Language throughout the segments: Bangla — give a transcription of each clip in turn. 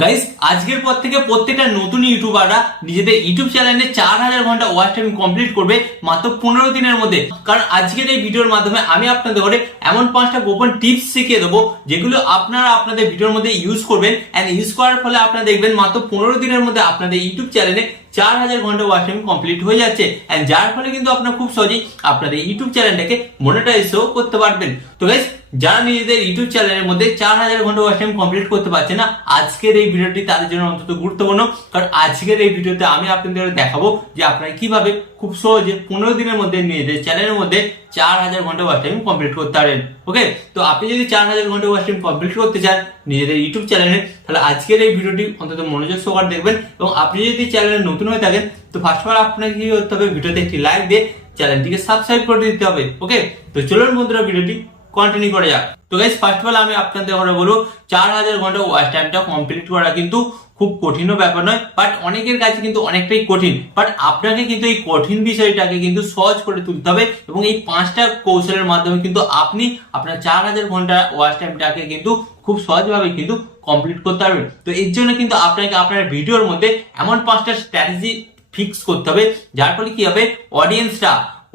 গাইস আজকের পর থেকে প্রত্যেকটা নতুন ইউটিউবাররা নিজেদের ইউটিউব চ্যানেলে 4000 ঘন্টা ওয়াচ টাইম কমপ্লিট করবে মাত্র 15 দিনের মধ্যে। কারণ আজকের এই ভিডিওর মাধ্যমে আমি আপনাদের করে এমন 5টা গোপন টিপস শিখিয়ে দেবো যেগুলো আপনারা আপনাদের ভিডিওর মধ্যে ইউজ করবেন এন্ড ইউজ করার ফলে আপনারা দেখবেন মাত্র 15 দিনের মধ্যে আপনাদের ইউটিউব চ্যানেলে 4000 ঘন্টা ওয়াচ টাইম কমপ্লিট হয়ে যাচ্ছে এন্ড যার ফলে কিন্তু আপনারা খুব সহজেই আপনাদের ইউটিউব চ্যানেলটাকে মনিটাইজও করতে পারবেন। তো গাইস যারা নিজেদের ইউটিউব চ্যানেলের মধ্যে 4000 ঘন্টা ওয়াচ টাইম কমপ্লিট করতে পারছে না, আজকের এই ভিডিওটি তাদের জন্য অন্তত গুরুত্বপূর্ণ। কারণ আজকের এই ভিডিওতে আমি আপনাদের দেখাবো যে আপনারা কিভাবে খুব সহজে 15 দিনের মধ্যে নিজেদের চ্যানেলের মধ্যে 4000 ঘন্টা ওয়াচ টাইম কমপ্লিট করতে পারেন। ওকে, তো আপনি যদি 4000 ঘন্টা ওয়াচ টাইম কমপ্লিট করতে চান নিজেদের ইউটিউব চ্যানেলে, তাহলে আজকের এই ভিডিওটি অন্তত মনোযোগ সহকারে দেখবেন। এবং আপনি যদি চ্যানেলে নতুন হয়ে থাকেন তো ফার্স্ট অফ অল আপনাকে কি করতে হবে, ভিডিওতে একটি লাইক দিয়ে চ্যানেলটিকে সাবস্ক্রাইব করে দিতে হবে। ওকে, তো চলুন বন্ধুরা ভিডিওটি কন্টিনিউ করা যাক। তো গাইস ফার্স্ট অফ অল আমি আপনাদের কথা বলবো 4000 ঘন্টা ওয়াচ টাইমটা কমপ্লিট করা কিন্তু খুব কঠিনও ব্যাপার নয়, বাট অনেকের কাছে কিন্তু অনেকটাই কঠিন। বাট আপনাকে কিন্তু এই কঠিন বিষয়টাকে কিন্তু সহজ করে তুলতে হবে এবং এই 5টা কৌশলের মাধ্যমে কিন্তু আপনি আপনার 4000 ঘন্টা ওয়াচ টাইমটাকে কিন্তু খুব সহজভাবে কিন্তু কমপ্লিট করতে পারবেন। তো এর জন্য কিন্তু আপনাকে আপনার ভিডিওর মধ্যে এমন 5টা স্ট্র্যাটেজি ফিক্স করতে হবে যার ফলে কি হবে,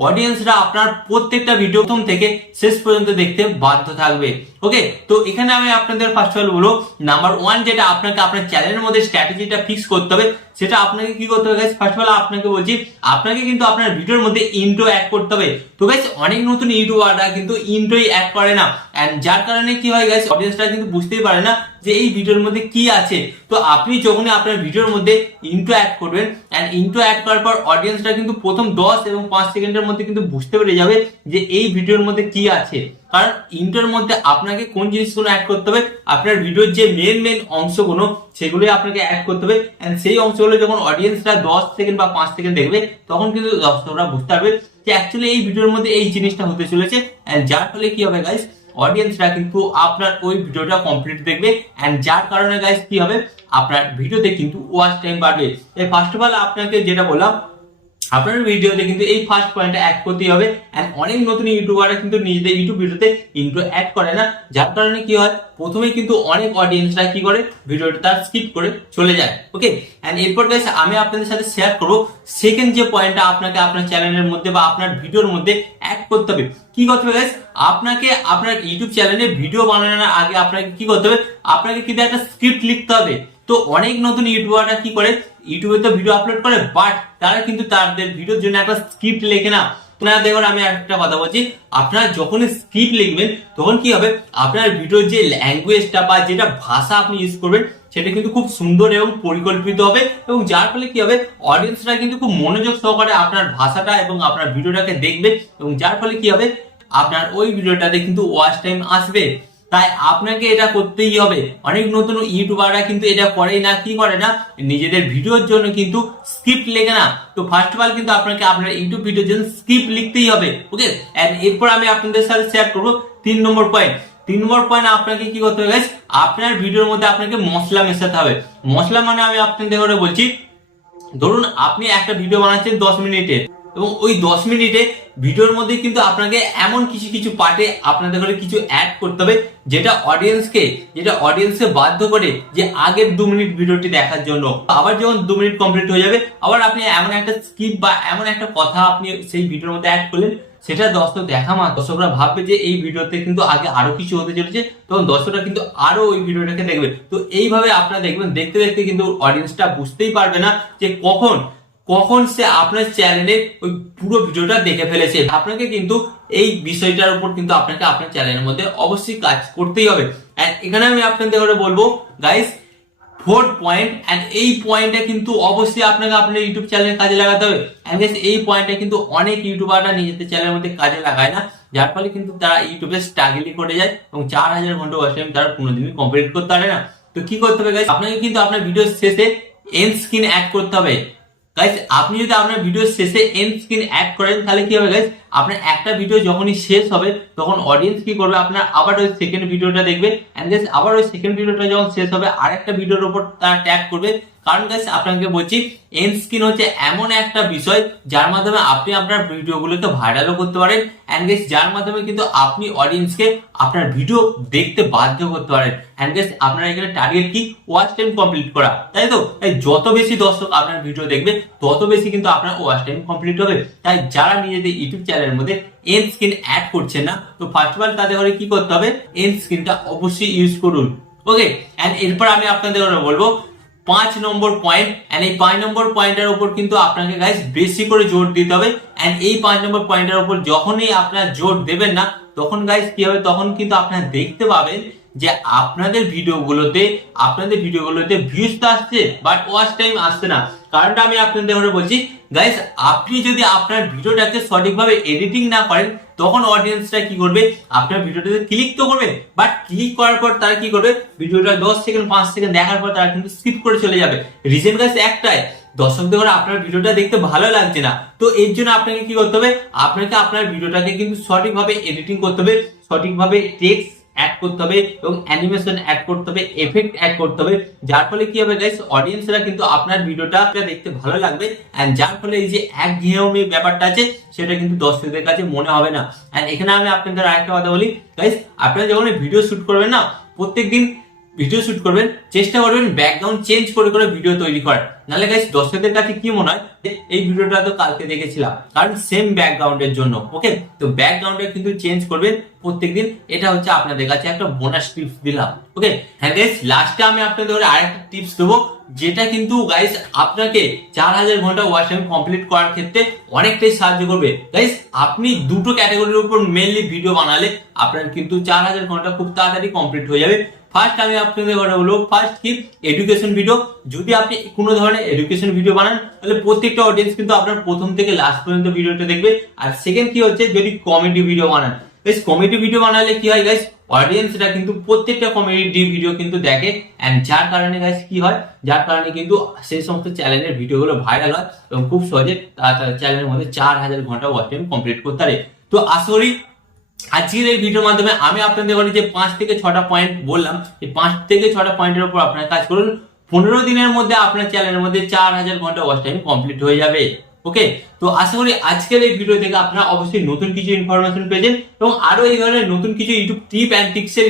অডিয়েন্সরা আপনার প্রত্যেকটা ভিডিও প্রথম থেকে শেষ পর্যন্ত দেখতে বাধ্য থাকবে। ওকে, তো এখানে আমি আপনাদের ফার্স্ট অফ অল বলবো নাম্বার 1 যেটা আপনাকে আপনার চ্যানেলের মধ্যে স্ট্র্যাটেজিটা ফিক্স করতে হবে, সেটা আপনাকে কি করতে হবে গাইস, ফার্স্ট অফ অল আপনাকে বলছি আপনাকে কিন্তু আপনার ভিডিওর মধ্যে ইন্ট্রো অ্যাড করতে হবে। তো গাইস অনেক নতুন ইউটিউবাররা কিন্তু ইন্ট্রোই অ্যাড করে না এন্ড যার কারণে কি হয় গাইস, অডিয়েন্সরা কিন্তু বুঝতেই পারে না যে এই ভিডিওর মধ্যে কি আছে। তো আপনি যখনই আপনার ভিডিওর মধ্যে ইন্ট্রো অ্যাড করবেন এন্ড ইন্ট্রো অ্যাড করার পর অডিয়েন্সরা কিন্তু প্রথম 10 এবং 5 সেকেন্ডের মধ্যে কিন্তু বুঝতে পেরে যাবে যে এই ভিডিওর মধ্যে কি আছে। কারণ ইন্ট্রোর মধ্যে আপনাকে কোন জিনিসগুলো অ্যাড করতে হবে, আপনার ভিডিওর যে মেন অংশগুলো সেগুলোই আপনাকে অ্যাড করতে হবে এন্ড সেই অংশগুলো যখন অডিয়েন্সরা 10 সেকেন্ড বা 5 সেকেন্ড দেখবে তখন কিন্তু দর্শকরা বুঝতে পারবে যে অ্যাকচুয়ালি এই ভিডিওর মধ্যে এই জিনিসটা হতে চলেছে এন্ড যার ফলে কি হবে গাইস, অডিয়েন্সরা কিন্তু আপনার ওই ভিডিওটা কমপ্লিট দেখবে এন্ড যার কারণে গাইস কি হবে, আপনার ভিডিওতে কিন্তু ওয়াচ টাইম বাড়বে। এই ফার্স্ট অফ অল আপনাকে যেটা বললাম, আপনার ভিডিওতে কিন্তু এই ফার্স্ট পয়েন্টটা অ্যাড করতেই হবে এন্ড অনেক নতুন ইউটিউবাররা কিন্তু নিজেদের ইউটিউব ভিডিওতে ইন্ট্রো অ্যাড করে না, যার কারণে কি হয় প্রথমে কিন্তু অনেক অডিয়েন্সরা কি করে ভিডিওটা তার স্কিপ করে চলে যায়। ওকে, এন্ড এরপর গাইস আমি আপনাদের সাথে শেয়ার করব সেকেন্ড যে পয়েন্টটা আপনাকে আপনার চ্যানেলের মধ্যে বা আপনার ভিডিওর মধ্যে অ্যাড করতে হবে। কি করতে হবে গাইস, আপনাকে আপনার ইউটিউব চ্যানেলে ভিডিও বানানোর আগে আপনাকে কি করতে হবে, আপনাকে কিন্তু একটা স্ক্রিপ্ট লিখতে হবে। তো অনেক নতুন ইউটিউবাররা কি করে ইউটিউবে তো ভিডিও আপলোড করে, বাট তারা কিন্তু তাদের ভিডিওর জন্য একটা স্ক্রিপ্ট লেখে না। আপনারা দেখুন আমি একটা কথা বলছি, আপনারা যখন স্ক্রিপ্ট লিখবেন তখন কি হবে, আপনার ভিডিওর যে ল্যাঙ্গুয়েজটা বা যেটা ভাষা আপনি ইউজ করবেন সেটা কিন্তু খুব সুন্দর এবং পরিকল্পিত হবে এবং যার ফলে কি হবে, অডিয়েন্সরা কিন্তু খুব মনোযোগ সহকারে আপনার ভাষাটা এবং আপনার ভিডিওটাকে দেখবে এবং যার ফলে কি হবে, আপনার ওই ভিডিওটাতে কিন্তু ওয়াচ টাইম আসবে। তাই আপনাকে এটা করতেই হবে। অনেক নতুন ইউটিউবাররা কিন্তু এটা করেই না, কি করে না, নিজেদের ভিডিওর জন্য কিন্তু স্ক্রিপ্ট লেখে না। তো ফার্স্ট অফ অল কিন্তু আপনাকে আপনার ইউটিউব ভিডিওর জন্য স্ক্রিপ্ট লিখতেই হবে। ওকে, এন্ড এরপর আমি আপনাদের সাথে শেয়ার করব 3 নম্বর পয়েন্ট। 3 নম্বর পয়েন্ট আপনাকে কি করতে হবে গাইস, আপনার ভিডিওর মধ্যে আপনাকে মশলা মেশাতে হবে। মশলা মানে আমি আপনাদের করে বলছি, ধরুন আপনি একটা ভিডিও বানাচ্ছেন 10 মিনিটের এবং ওই 10 মিনিটে ভিডিওর মধ্যে কিন্তু আপনাকে এমন কিছু পার্টে আপনাদের করে কিছু অ্যাড করতে হবে যেটা অডিয়েন্সকে বাধ্য করে যে আগের 2 মিনিট ভিডিওটি দেখার জন্য। আবার যখন 2 মিনিট কমপ্লিট হয়ে যাবে আবার আপনি এমন একটা স্কিপ বা এমন একটা কথা আপনি সেই ভিডিওর মধ্যে অ্যাড করলেন, সেটা দর্শক দেখা দর্শকরা ভাববে যে এই ভিডিওতে কিন্তু আগে আরো কিছু হতে চলেছে, তখন দর্শকরা কিন্তু আরো ওই ভিডিওটাকে দেখবে। তো এইভাবে আপনারা দেখবেন দেখতে দেখতে কিন্তু অডিয়েন্সটা বুঝতেই পারবে না যে কখন সে আপনার চ্যানেলে ওই পুরো ভিডিওটা দেখে ফেলেছে। আপনাকে কিন্তু এই বিষয়টার উপর কিন্তু আপনাকে আপনার চ্যানেলের মধ্যে অবশ্যই কাজ করতেই হবে। এন্ড এখানে আমি আপনাদের বলবো গাইস 4th পয়েন্ট, এন্ড এই পয়েন্টটা কিন্তু অবশ্যই আপনাকে আপনার ইউটিউব চ্যানেলে কাজে লাগাতে হবে। এন্ড গাইস এই পয়েন্টটা কিন্তু অনেক ইউটিউবাররা নিজেদের চ্যানেলের মধ্যে কাজে লাগায় না, যার ফলে কিন্তু তারা ইউটিউবে স্ট্রাগলই করে যায় এবং 4000 ঘন্টা ওয়াচ টাইম তারা কোনোদিনই কমপ্লিট করতে পারে না। তো কি করতে হবে গাইস, আপনাকে কিন্তু আপনার ভিডিওর শেষে এন্ড স্ক্রিন অ্যাড করতে হবে। গাইস আপনি যদি আপনার ভিডিওর শেষে এন্ড স্ক্রিন অ্যাড করেন তাহলে কি হবে গাইস, আপনার একটা ভিডিও যখনই শেষ হবে তখন অডিয়েন্স কি করবে, আপনার আবার ওই সেকেন্ড ভিডিওটা দেখবে এন্ড গাইস আবার ওই সেকেন্ড ভিডিওটা যখন শেষ হবে আরেকটা ভিডিওর উপর তারা ট্যাগ করবে। কারণ গাইস আপনাকে বলছি এন্ড স্ক্রিন হচ্ছে এমন একটা বিষয় যার মাধ্যমে আপনি আপনার ভিডিওগুলোকে ভাইরালও করতে পারেন এন্ড গাইস যার মাধ্যমে কিন্তু আপনি অডিয়েন্সকে আপনার ভিডিও দেখতে বাধ্য করতে পারেন এন্ড গাইস আপনার এখানে টার্গেট কি ওয়াচ টাইম কমপ্লিট করা, তাই তো? তাই যত বেশি দর্শক আপনার ভিডিও দেখবে তত বেশি কিন্তু আপনার ওয়াচ টাইম কমপ্লিট হবে। তাই যারা নিজেদের ইউটিউব চ্যানেলের মধ্যে এন্ড স্ক্রিন অ্যাড করছেন না, তো ফার্স্ট অফ অল তাদের ঘরে কি করতে হবে, এন্ড স্ক্রিনটা অবশ্যই ইউজ করুন। ওকে, এন্ড এরপর আমি আপনাদের বলবো 5 নম্বর পয়েন্ট, এন্ড এই 5 নম্বর পয়েন্টের উপর কিন্তু আপনাকে গাইস বেশি করে জোর দিতে হবে। এন্ড এই 5 নম্বর পয়েন্টের উপর যখনই আপনারা জোর দেবেন না, তখন গাইস কি হবে, তখন কিন্তু আপনারা দেখতে পাবেন যে আপনাদের ভিডিওগুলোতে ভিউজ তো আসছে বাট ওয়াচ টাইম আসছে না। কারণটা আমি আপনাদের বলছি গাইস, আপনি যদি আপনার ভিডিওটাকে সঠিকভাবে এডিটিং না করেন, তখন অডিয়েন্সটা কি করবে, আপনার ভিডিওটাতে ক্লিক তো করবে, বাট ক্লিক করার পর তারা কি করবে, ভিডিওটা 10 সেকেন্ড 5 সেকেন্ড দেখার পর তারা কিন্তু স্কিপ করে চলে যাবে। রিজন গাইস একটাই, দর্শকদের আপনার ভিডিওটা দেখতে ভালো লাগছে না। তো এর জন্য আপনাকে কি করতে হবে, আপনাকে আপনার ভিডিওটাকে কিন্তু সঠিকভাবে এডিটিং করতে হবে, সঠিকভাবে টেক্সট অ্যাড করতে হবে এবং অ্যানিমেশন অ্যাড করতে হবে, এফেক্ট অ্যাড করতে হবে, যার ফলে কি হবে গাইস, অডিয়েন্সরা কিন্তু আপনার ভিডিওটা দেখতে ভালো লাগবে এন্ড যার ফলে এই যে একঘেয়েমি ব্যাপারটা আছে সেটা কিন্তু দর্শকদের কাছে মনে হবে না। এন্ড এখানে আমি আপনাদের আরেকটা কথা বলি গাইস, আপনারা যখন ভিডিও শুট করবেন না, প্রত্যেকদিন ভিডিও শুট করবেন, চেষ্টা করবেন ব্যাকগ্রাউন্ড চেঞ্জ করে করে ভিডিও তৈরি করার। নাহলে গাইস দর্শকদের কাছে কি মনে হয়, এই ভিডিওটা তো কালকে দেখেছিলাম, কারণ সেম ব্যাকগ্রাউন্ডের জন্য। ওকে, তো ব্যাকগ্রাউন্ডে কিন্তু চেঞ্জ করবেন প্রত্যেকদিন, এটা হচ্ছে আপনাদের কাছে একটা বোনাস টিপস দিলাম। ওকে, হ্যাঁ গাইস, লাস্টে আমি আপনাদের আরেকটা টিপস দেবো, যেটা কিন্তু গাইস আপনাকে 4000 ঘন্টা ওয়াচ টাইম কমপ্লিট করার ক্ষেত্রে অনেকটাই সাহায্য করবে। গাইস আপনি দুটো ক্যাটাগরির উপর মেইনলি ভিডিও বানালে আপনার কিন্তু 4000 ঘন্টা খুব তাড়াতাড়ি কমপ্লিট হয়ে যাবে। ফার্স্ট আমি আপনাদের কথা বলবো, ফার্স্ট কি, এডুকেশন ভিডিও। যদি আপনি কোনো ধরনের এডুকেশন ভিডিও বানান, তাহলে প্রত্যেকটা অডিয়েন্স কিন্তু আপনার প্রথম থেকে লাস্ট পর্যন্ত ভিডিওটা দেখবে। আর সেকেন্ড কি হচ্ছে, যদি কমেডি ভিডিও বানান, গাইস কমেডি ভিডিও বানালে কি হয় গাইস, অডিয়েন্সরা কিন্তু প্রত্যেকটা কমেডি ভিডিও কিন্তু দেখে এন্ড যার কারণে গাইস কি হয়, যার কারণে কিন্তু সেই সমস্ত চ্যানেলের ভিডিওগুলো ভাইরাল হয় এবং খুব সহজে তার চ্যানেলের মধ্যে 4000 ঘন্টা ওয়াচ টাইম কমপ্লিট করতে পারে। তো আশা করি আজকের এই ভিডিওর মাধ্যমে আমি আপনাদের বলি যে 5 থেকে 6টা পয়েন্ট বললাম, এই 5 থেকে 6টা পয়েন্টের উপর আপনারা কাজ করুন, 15 দিনের মধ্যে আপনার চ্যানেলের মধ্যে 4000 ঘন্টা ওয়াচ টাইম কমপ্লিট হয়ে যাবে। ওকে, তো আশা করি আজকের এই ভিডিও থেকে আপনারা অবশ্যই নতুন কিছু ইনফরমেশন পেয়েছেন এবং আরো এই ধরনের নতুন কিছু ইউটিউব টিপ এন্ড ট্রিক্স এর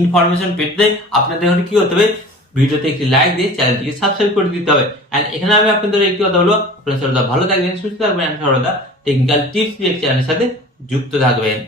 ইনফরমেশন পেতে আপনাদের কি করতে হবে, ভিডিওতে একটি লাইক দিয়ে চ্যানেলটিকে সাবস্ক্রাইব করে দিতে হবে। এন্ড এখানে আমি আপনাদের একটি কথা বলবো, আপনারা সর্বদা ভালো থাকবেন, সুস্থ থাকবেন, সর্বদা টেকনিক্যাল টিপস চ্যানেলের সাথে যুক্ত থাকবেন।